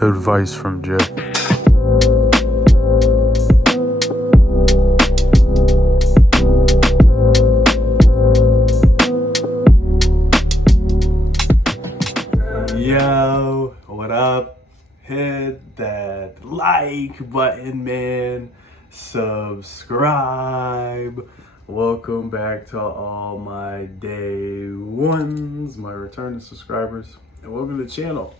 Advice from Jay. Yo, what up? Hit that like button, man. Subscribe. Welcome back to all my day ones, my returning subscribers, and welcome to the channel.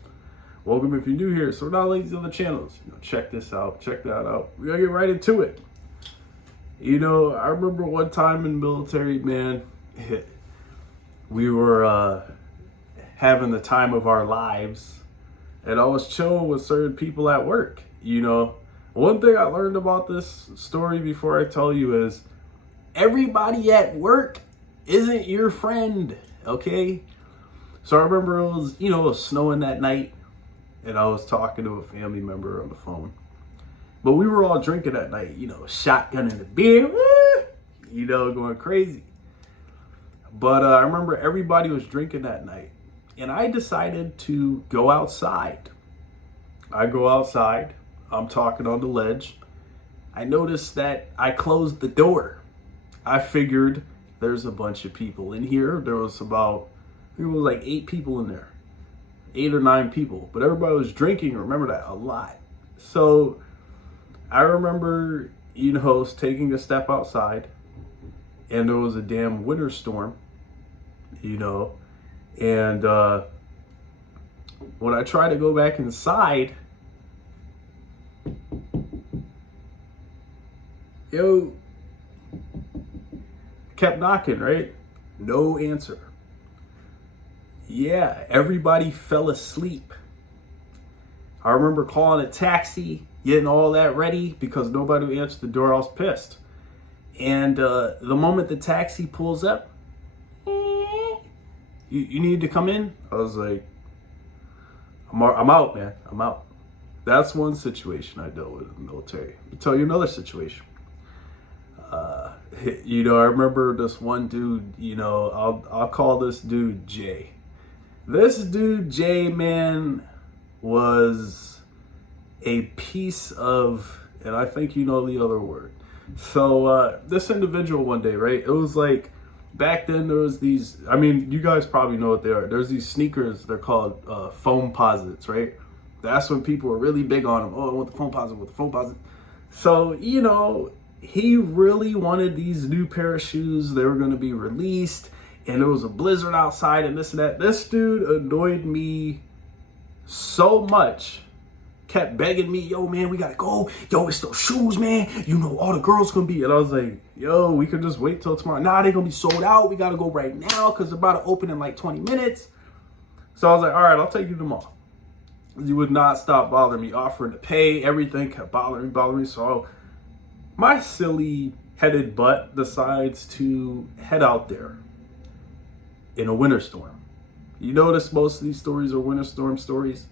Welcome if you're new here. So we're not like these other channels. Check this out. Check that out. We're gonna get right into it. I remember one time in the military, man, we were having the time of our lives, and I was chilling with certain people at work. One thing I learned about this story before I tell you is everybody at work isn't your friend, okay? So I remember it was snowing that night, and I was talking to a family member on the phone. But we were all drinking that night, shotgunning the beer, going crazy. But I remember everybody was drinking that night, and I decided to go outside. I go outside, I'm talking on the ledge. I noticed that I closed the door. I figured there's a bunch of people in here. There was like 8 people in there. 8 or 9 people, but everybody was drinking. Remember that a lot. So I remember, taking a step outside, and there was a damn winter storm, and when I tried to go back inside, kept knocking, right? No answer. Yeah, everybody fell asleep. I remember calling a taxi, getting all that ready because nobody answered the door. I was pissed. And the moment the taxi pulls up, you need to come in? I was like, I'm out, man. I'm out. That's one situation I dealt with in the military. I'll tell you another situation. I remember this one dude, I'll call this dude Jay. This dude, Jay, man, was a piece of, and I think you know the other word. So this individual one day, right? It was like, back then there was these, you guys probably know what they are. There's these sneakers, they're called Foamposites, right? That's when people were really big on them. Oh, I want the Foamposite. So, he really wanted these new pair of shoes. They were going to be released, and there was a blizzard outside and this and that. This dude annoyed me so much, kept begging me, yo, man, we got to go. Yo, it's those shoes, man. All the girls going to be. And I was like, yo, we could just wait till tomorrow. Nah, they're going to be sold out. We got to go right now because they're about to open in like 20 minutes. So I was like, all right, I'll take you tomorrow. He would not stop bothering me, offering to pay. Everything kept bothering me. So my silly headed butt decides to head out there in a winter storm. You notice most of these stories are winter storm stories.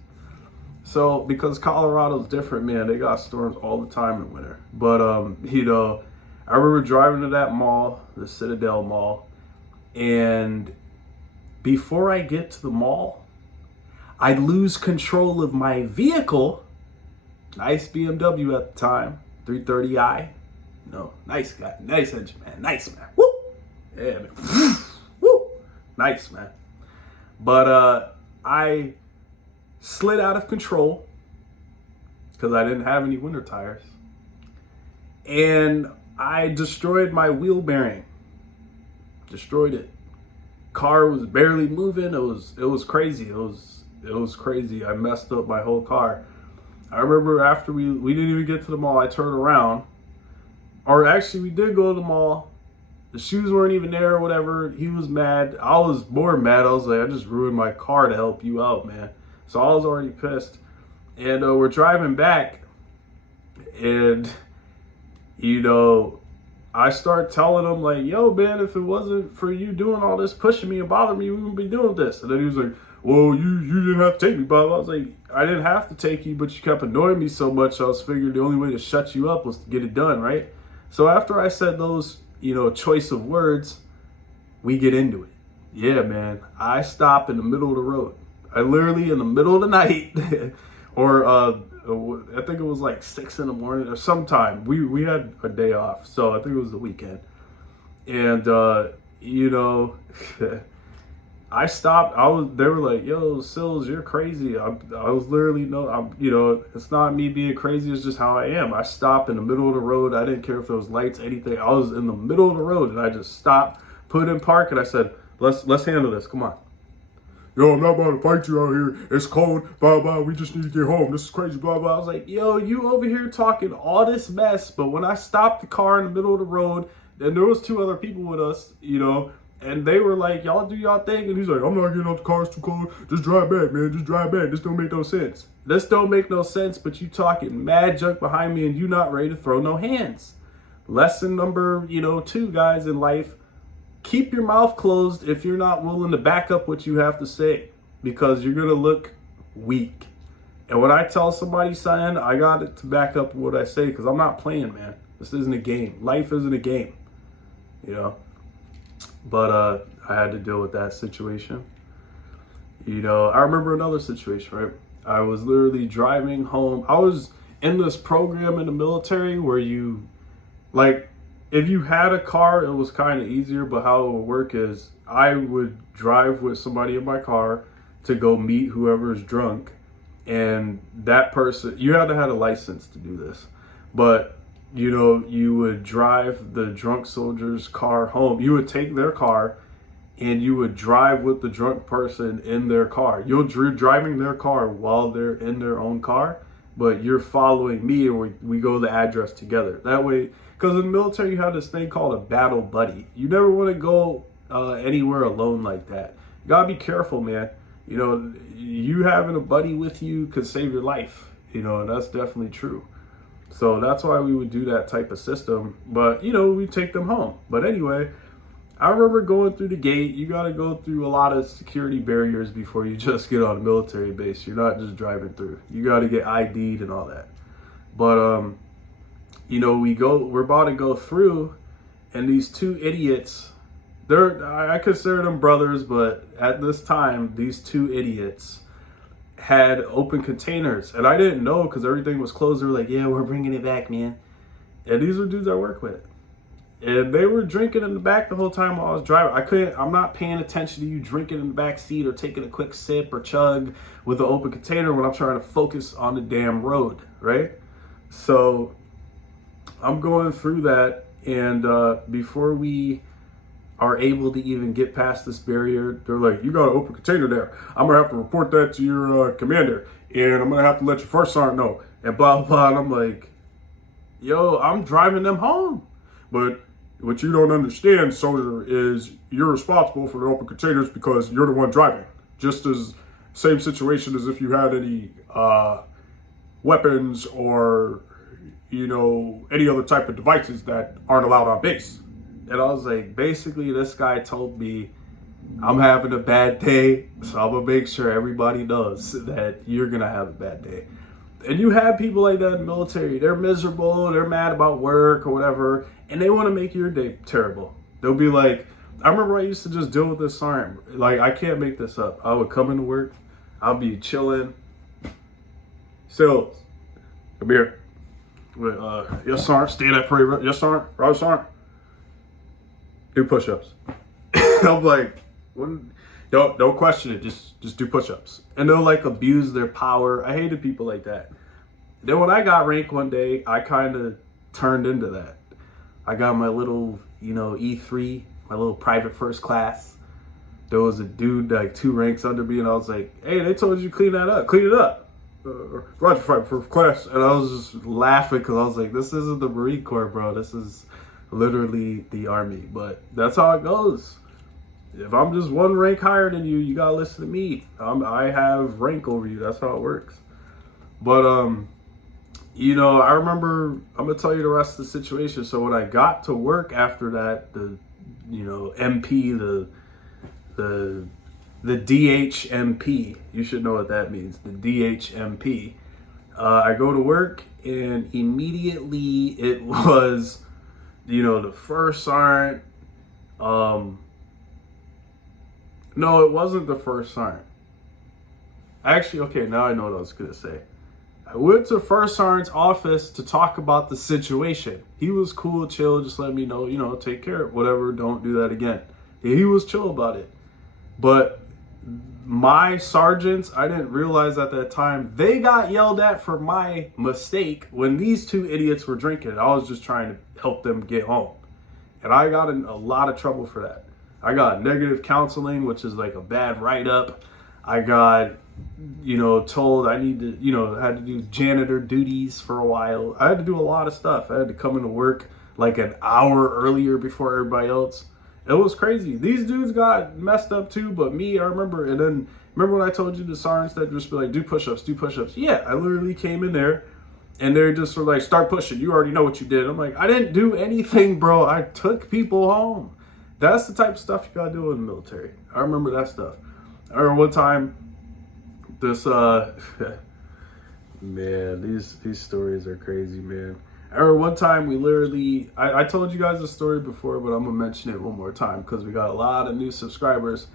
So because Colorado's different, man, they got storms all the time in winter. But I remember driving to that mall, the Citadel Mall, and before I get to the mall, I lose control of my vehicle. Nice BMW at the time, 330i. Nice guy, nice engine, man, nice, man. Woo! Yeah, man. Woo! Nice, man. But I slid out of control because I didn't have any winter tires, and I destroyed my wheel bearing. Destroyed it. Car was barely moving. It was crazy. It was crazy. I messed up my whole car. I remember after we didn't even get to the mall, I turned around. Or actually, we did go to the mall. The shoes weren't even there or whatever. He was mad. I was more mad. I was like, I just ruined my car to help you out, man. So I was already pissed. And we're driving back. And, I start telling him, like, yo, man, if it wasn't for you doing all this, pushing me and bothering me, we wouldn't be doing this. And then he was like, well, you didn't have to take me, blah, blah. I was like, I didn't have to take you, but you kept annoying me so much. I was figuring the only way to shut you up was to get it done, right? So after I said those, choice of words, we get into it. Yeah, man, I stop in the middle of the road. I literally, in the middle of the night, or I think it was like 6 in the morning or sometime. We had a day off, so I think it was the weekend, and you know. I stopped. They were like, "Yo, Sills, you're crazy." I was literally no. You know, it's not me being crazy. It's just how I am. I stopped in the middle of the road. I didn't care if there was lights, anything. I was in the middle of the road, and I just stopped, put in park, and I said, "Let's handle this. Come on." Yo, I'm not about to fight you out here. It's cold. Blah blah. We just need to get home. This is crazy. Blah blah. I was like, "Yo, you over here talking all this mess," but when I stopped the car in the middle of the road, and there was 2 other people with us, you know. And they were like, "Y'all do y'all thing." And he's like, "I'm not getting out the car. It's too cold. Just drive back, man. Just drive back. This don't make no sense. This don't make no sense, but you talking mad junk behind me and you not ready to throw no hands." Lesson number, 2, guys, in life. Keep your mouth closed if you're not willing to back up what you have to say, because you're going to look weak. And when I tell somebody something, I got it to back up what I say, because I'm not playing, man. This isn't a game. Life isn't a game, But I had to deal with that situation. I remember another situation, right? I was literally driving home. I was in this program in the military where if you had a car, it was kind of easier, but how it would work is I would drive with somebody in my car to go meet whoever's drunk. And that person, you had to have a license to do this, but you would drive the drunk soldier's car home. You would take their car and you would drive with the drunk person in their car. You're driving their car while they're in their own car, but you're following me, and we go to the address together. That way, because in the military, you have this thing called a battle buddy. You never want to go anywhere alone like that. You gotta be careful, man. You having a buddy with you could save your life, and that's definitely true. So that's why we would do that type of system. But, we take them home. But anyway, I remember going through the gate. You got to go through a lot of security barriers before you just get on a military base. You're not just driving through. You got to get ID'd and all that. But, we're about to go through, and these 2 idiots, I consider them brothers, but at this time, these 2 idiots had open containers, and I didn't know because everything was closed. They were like, "Yeah, we're bringing it back, man." And these were dudes I work with, and they were drinking in the back the whole time while I was driving. I'm not paying attention to you drinking in the back seat or taking a quick sip or chug with an open container when I'm trying to focus on the damn road, right? So I'm going through that, and before we are able to even get past this barrier, they're like, "You got an open container there. I'm gonna have to report that to your commander, and I'm gonna have to let your first sergeant know," and blah blah. And I'm like, "Yo, I'm driving them home, but what you don't understand, soldier, is you're responsible for the open containers because you're the one driving. Just as same situation as if you had any weapons or any other type of devices that aren't allowed on base." And I was like, basically, this guy told me I'm having a bad day, so I'm going to make sure everybody knows that you're going to have a bad day. And you have people like that in the military. They're miserable, they're mad about work or whatever, and they want to make your day terrible. They'll be like, I remember I used to just deal with this sergeant. Like, I can't make this up. I would come into work, I'll be chilling. Sills, come here. Yes, sergeant, stand at parade. Yes, sergeant, Roger, sergeant. Do push-ups. I'm like, don't question it. Just do push-ups. And they'll abuse their power. I hated people like that. Then when I got rank one day, I kind of turned into that. I got my little, E3, my little private first class. There was a dude 2 ranks under me, and I was like, "Hey, they told you to clean that up. Clean it up. Roger, private first class." And I was just laughing because I was like, "This isn't the Marine Corps, bro. This is literally the Army." But that's how it goes. If I'm just 1 rank higher than you, you gotta listen to me. I have rank over you. That's how it works. But I remember, I'm gonna tell you the rest of the situation. So when I got to work after that, the MP, the DHMP, you should know what that means. The DHMP. I go to work, and immediately it was the first sergeant. No, it wasn't the first sergeant. Actually, okay, now I know what I was going to say. I went to First Sergeant's office to talk about the situation. He was cool, chill, just let me know, take care of whatever, don't do that again. He was chill about it. But my sergeants, I didn't realize at that time, they got yelled at for my mistake when these two idiots were drinking. I was just trying to help them get home. And I got in a lot of trouble for that. I got negative counseling, which is like a bad write-up. I got, told I need to, had to do janitor duties for a while. I had to do a lot of stuff. I had to come into work like an hour earlier before everybody else. It was crazy. These dudes got messed up too, but me, I remember. And then remember when I told you the sergeants that just be like, do push-ups, do push-ups. Yeah, I literally came in there and they just were like, start pushing. You already know what you did. I'm like, I didn't do anything, bro. I took people home. That's the type of stuff you gotta do in the military. I remember that stuff. I remember one time, this, man, these stories are crazy, man. I remember one time we literally, I told you guys the story before, but I'm gonna mention it one more time because we got a lot of new subscribers.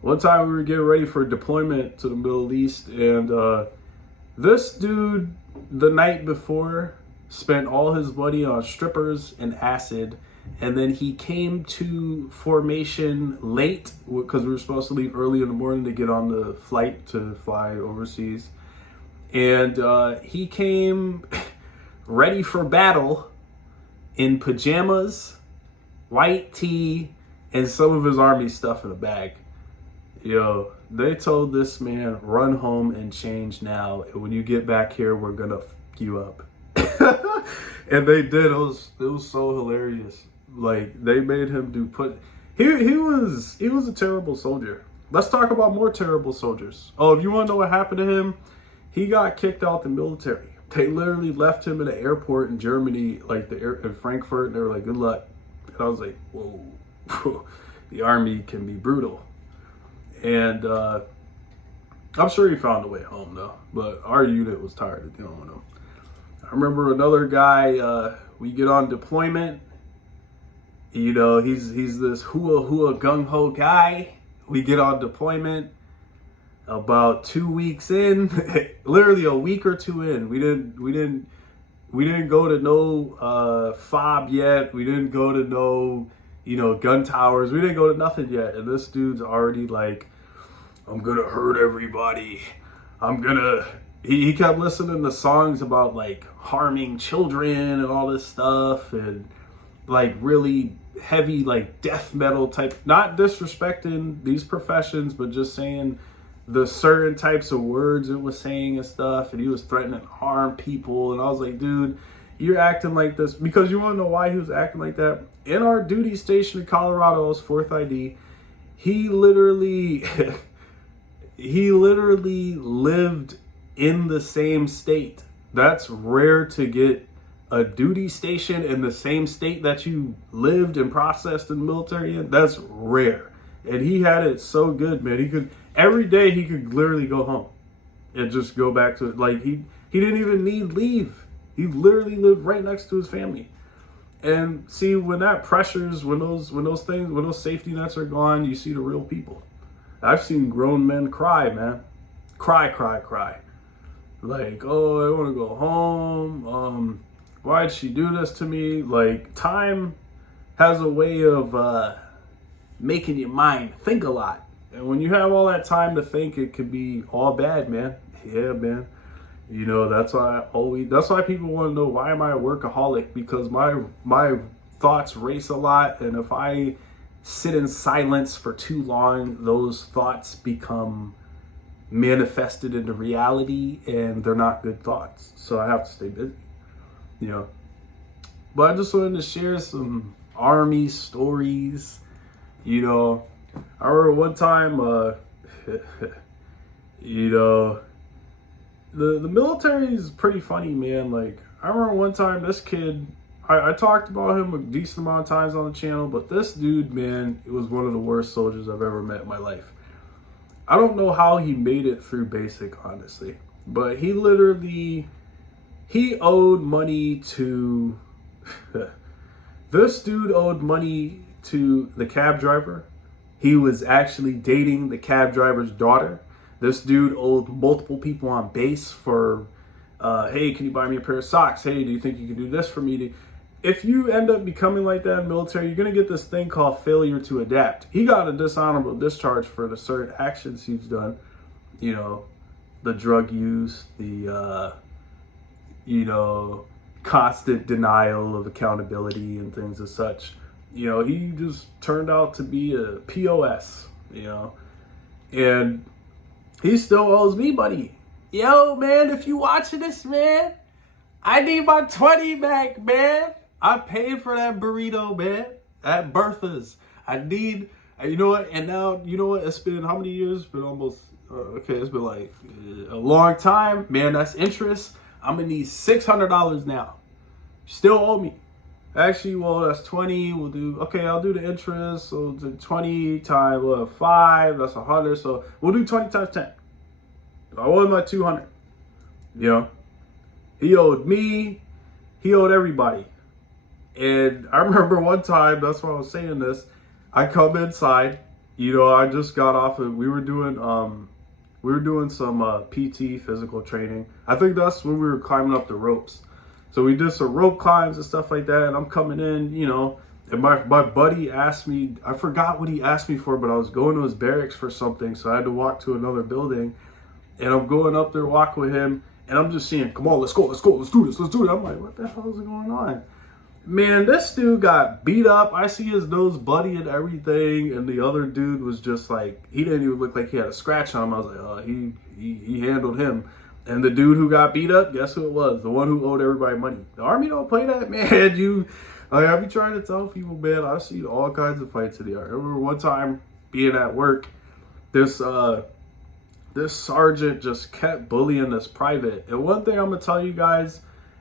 One time we were getting ready for deployment to the Middle East, and this dude, the night before, spent all his money on strippers and acid, and then he came to formation late because we were supposed to leave early in the morning to get on the flight to fly overseas. And he came ready for battle in pajamas, white tee, and some of his army stuff in a bag. They told this man, run home and change now. And when you get back here, we're gonna f you up. And they did. It was so hilarious. Like, they made him do he was a terrible soldier. Let's talk about more terrible soldiers. Oh, if you want to know what happened to him, he got kicked out the military. They literally left him in an airport in Germany, like in Frankfurt, and they were like, good luck. And I was like, whoa, the army can be brutal. And I'm sure he found a way home, though. But our unit was tired of dealing with him. I remember another guy, we get on deployment. He's this hua gung-ho guy. We get on deployment. About 2 weeks in, literally a week or two in, we didn't go to no FOB yet. We didn't go to no, gun towers. We didn't go to nothing yet. And this dude's already like, I'm gonna hurt everybody. He kept listening to songs about like harming children and all this stuff, and like really heavy like death metal type, not disrespecting these professions, but just saying the certain types of words it was saying and stuff. And he was threatening to harm people. And I was like, dude, you're acting like this. Because you want to know why he was acting like that? In our duty station in Colorado, I was 4th ID. He literally lived in the same state. That's rare to get a duty station in the same state that you lived and processed in the military in. That's rare. And he had it so good, man. Every day he could literally go home and just go back to it. Like he didn't even need leave. He literally lived right next to his family. And see, when that pressures, when those safety nets are gone, you see the real people. I've seen grown men cry, man. Cry. Like, oh, I want to go home. Why'd she do this to me? Like, time has a way of making your mind think a lot. And when you have all that time to think, it could be all bad, man. Yeah, man. That's why people want to know, why am I a workaholic? Because my thoughts race a lot. And if I sit in silence for too long, those thoughts become manifested into reality, and they're not good thoughts. So I have to stay busy, But I just wanted to share some army stories. I remember one time, the military is pretty funny, man. Like, I remember one time this kid, I talked about him a decent amount of times on the channel, but this dude, man, it was one of the worst soldiers I've ever met in my life. I don't know how he made it through basic, honestly, but he owed money to, this dude owed money to the cab driver. He was actually dating the cab driver's daughter. This dude owed multiple people on base for Hey, can you buy me a pair of socks? Hey, do you think you can do this for me? If you end up becoming like that in the military, you're going to get this thing called failure to adapt. He got a dishonorable discharge for the certain actions he's done. You know, the drug use, the, constant denial of accountability and things as such. You know, he just turned out to be a POS, and he still owes me money. Yo, man, if you watching this, man, I need my 20 back, man. I paid for that burrito, man, at Bertha's. I need, you know what, and now, you know what, it's been how many years? It's been almost, it's been like a long time. Man, that's interest. I'm going to need $600 now. You still owe me. Actually, well, that's 20. I'll do the interest. So the 20 times 5, that's 100. So we'll do 20 times 10. I owe him like 200. He owed me. He owed everybody. And I remember one time, that's why I was saying this. I come inside. I just got off of. We were doing some PT, physical training. I think that's when we were climbing up the ropes. So we did some rope climbs and stuff like that. And I'm coming in, and my buddy asked me, I forgot what he asked me for, but I was going to his barracks for something. So I had to walk to another building. And I'm going up there, walking with him. And I'm just saying, come on, let's go, let's do this. I'm like, what the hell is going on? Man, this dude got beat up. I see his nose bloody and everything. And the other dude was just like, he didn't even look like he had a scratch on him. I was like, oh, he handled him. And the dude who got beat up, guess who it was? The one who owed everybody money. The Army don't play that, man. I be trying to tell people, man, I've seen all kinds of fights in the Army. I remember one time being at work, this sergeant just kept bullying this private. And one thing I'm going to tell you guys,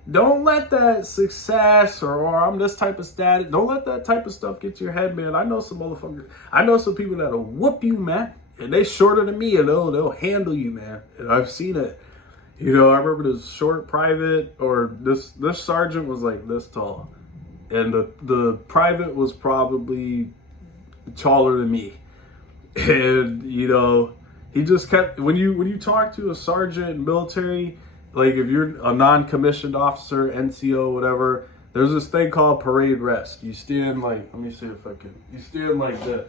don't let that success or I'm this type of status, don't let that type of stuff get to your head, man. I know some motherfuckers, I know some people that'll whoop you, man. And they shorter than me and they'll handle you, man. And I've seen it. I remember this short private or this sergeant was like this tall. And the private was probably taller than me. And, he just kept, when you talk to a sergeant in military, like if you're a non-commissioned officer, NCO, whatever, there's this thing called parade rest. You stand like, let me see if I can, you stand like this.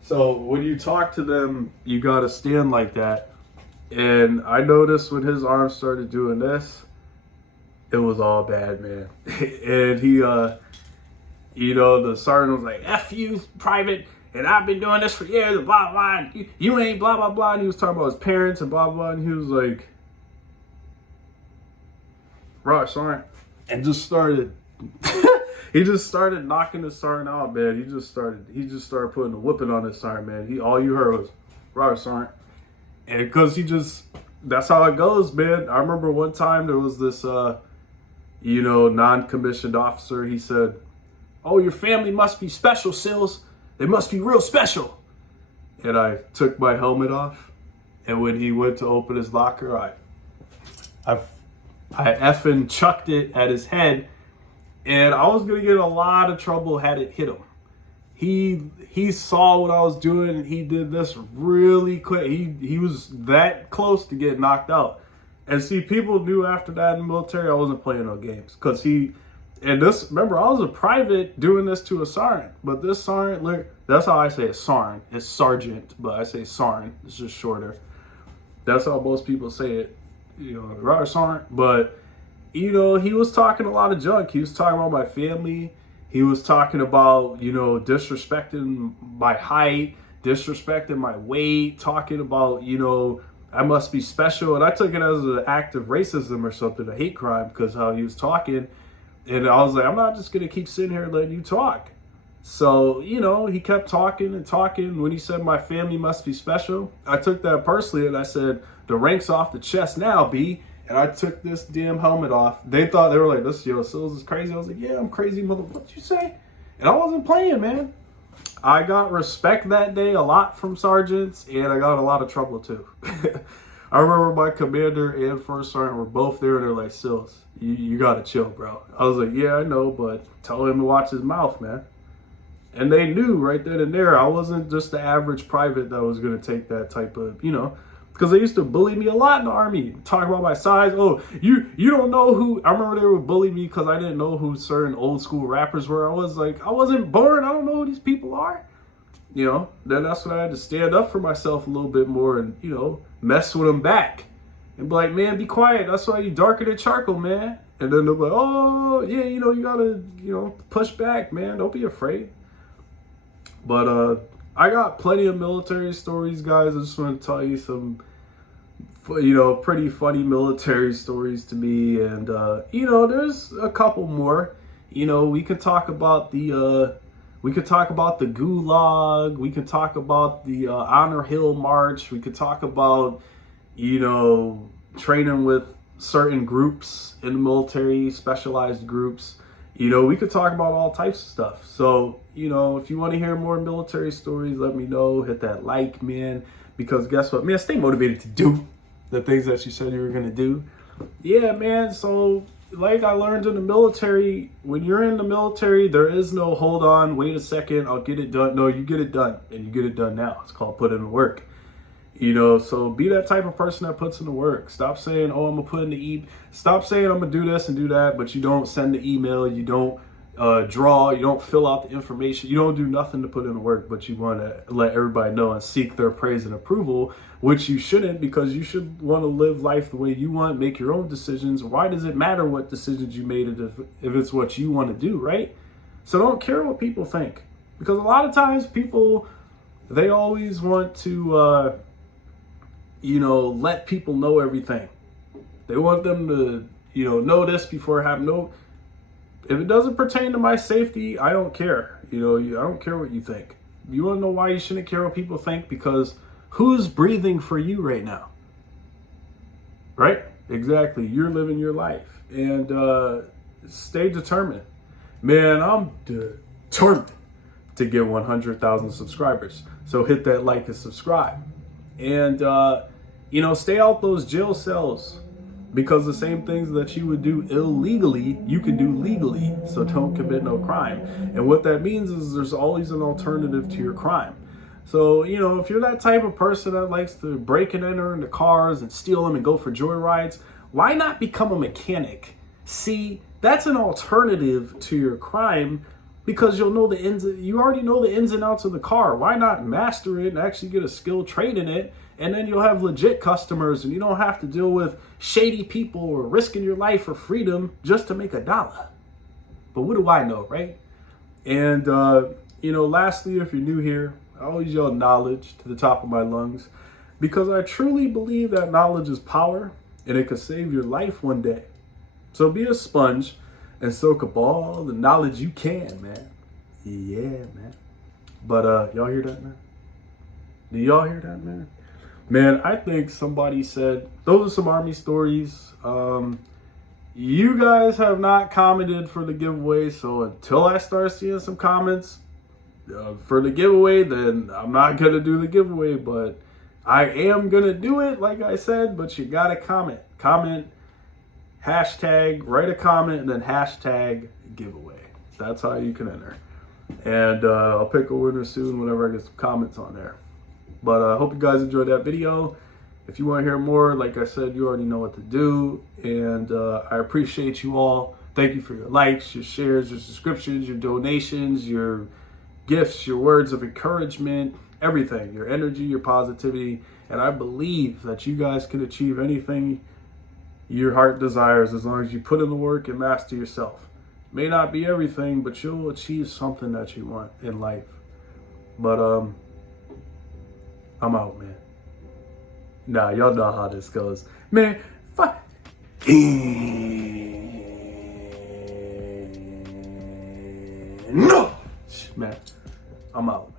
So when you talk to them, you got to stand like that. And I noticed when his arms started doing this, it was all bad, man. And he, the sergeant was like, F you, private. And I've been doing this for years, and blah, blah, and you ain't blah, blah, blah. And he was talking about his parents and blah, blah. And he was like, right, sergeant. And just started, he just started knocking the sergeant out, man. He just started putting a whooping on his sergeant, man. All you heard was, right, sergeant. And because that's how it goes, man. I remember one time there was this, non-commissioned officer. He said, oh, your family must be special, Sills. They must be real special. And I took my helmet off. And when he went to open his locker, I effing chucked it at his head. And I was going to get a lot of trouble had it hit him. He saw what I was doing and he did this really quick. He was that close to get knocked out. And see, people knew after that in the military I wasn't playing no games. Remember, I was a private doing this to a sergeant. But this sergeant, that's how I say it, sergeant. It's sergeant, but I say sergeant. It's just shorter. That's how most people say it, right, sergeant. But, he was talking a lot of junk. He was talking about my family. He was talking about, disrespecting my height, disrespecting my weight, talking about, I must be special. And I took it as an act of racism or something, a hate crime, because how he was talking. And I was like, I'm not just going to keep sitting here and letting you talk. So, he kept talking and talking. When he said my family must be special, I took that personally and I said, the rank's off the chest now, B. And I took this damn helmet off. They were like, this, Sills is crazy. I was like, yeah, I'm crazy, mother. What'd you say? And I wasn't playing, man. I got respect that day a lot from sergeants, and I got a lot of trouble too. I remember my commander and first sergeant were both there, and they're like, Sills, you gotta chill, bro. I was like, yeah, I know, but tell him to watch his mouth, man. And they knew right then and there I wasn't just the average private that was gonna take that type of, Because they used to bully me a lot in the Army. Talk about my size. Oh, you don't know who. I remember they would bully me because I didn't know who certain old school rappers were. I was like, I wasn't born. I don't know who these people are. You know, then that's when I had to stand up for myself a little bit more and, you know, mess with them back. And be like, man, be quiet. That's why you darker than charcoal, man. And then they're like, oh, yeah, you know, you gotta, you know, push back, man. Don't be afraid. But I got plenty of military stories, guys. I just want to tell you some, you know, pretty funny military stories to me. And, you know, there's a couple more. You know, we could talk about the Gulag. We could talk about the Honor Hill March. We could talk about, you know, training with certain groups in the military, specialized groups. You know, we could talk about all types of stuff. So, you know, if you want to hear more military stories, let me know. Hit that like, man. Because guess what, man? Stay motivated to do the things that you said you were going to do. Yeah, man. So, like I learned in the military, when you're in the military, there is no hold on, wait a second, I'll get it done. No, you get it done, and you get it done now. It's called put in the work. You know, so be that type of person that puts in the work. Stop saying, oh, I'm going to put in the Stop saying I'm going to do this and do that, but you don't send the email, you don't draw, you don't fill out the information, you don't do nothing to put in the work, but you want to let everybody know and seek their praise and approval, which you shouldn't, because you should want to live life the way you want, make your own decisions. Why does it matter what decisions you made if it's what you want to do, right? So don't care what people think, because a lot of times people, they always want to, you know, let people know everything. They want them to, you know this before I have no. If it doesn't pertain to my safety, I don't care. You know, I don't care what you think. You want to know why you shouldn't care what people think? Because who's breathing for you right now? Right? Exactly. You're living your life. And stay determined. Man, I'm determined to get 100,000 subscribers. So hit that like and subscribe. And, you know, stay out those jail cells. Because the same things that you would do illegally, you can do legally. So don't commit no crime. And what that means is there's always an alternative to your crime. So, you know, if you're that type of person that likes to break and enter into cars and steal them and go for joyrides, why not become a mechanic? See, that's an alternative to your crime, because you'll know you already know the ins and outs of the car. Why not master it and actually get a skilled trade in it? And then you'll have legit customers and you don't have to deal with shady people or risking your life for freedom just to make $1. But what do I know, right? And, you know, lastly, if you're new here, I always yell knowledge to the top of my lungs, because I truly believe that knowledge is power and it could save your life one day. So be a sponge and soak up all the knowledge you can, man. Yeah, man. But y'all hear that, man? Do y'all hear that, man? Man, I think somebody said, those are some Army stories. You guys have not commented for the giveaway, so until I start seeing some comments for the giveaway, then I'm not going to do the giveaway, but I am going to do it, like I said, but you got to comment. Comment, hashtag, write a comment, and then hashtag giveaway. That's how you can enter. And I'll pick a winner soon whenever I get some comments on there. But I hope you guys enjoyed that video. If you want to hear more, like I said, you already know what to do. And I appreciate you all. Thank you for your likes, your shares, your subscriptions, your donations, your gifts, your words of encouragement, everything, your energy, your positivity. And I believe that you guys can achieve anything your heart desires as long as you put in the work and master yourself. May not be everything, but you'll achieve something that you want in life. But I'm out, man. Nah, y'all know how this goes. Man, fuck. No! Man, I'm out.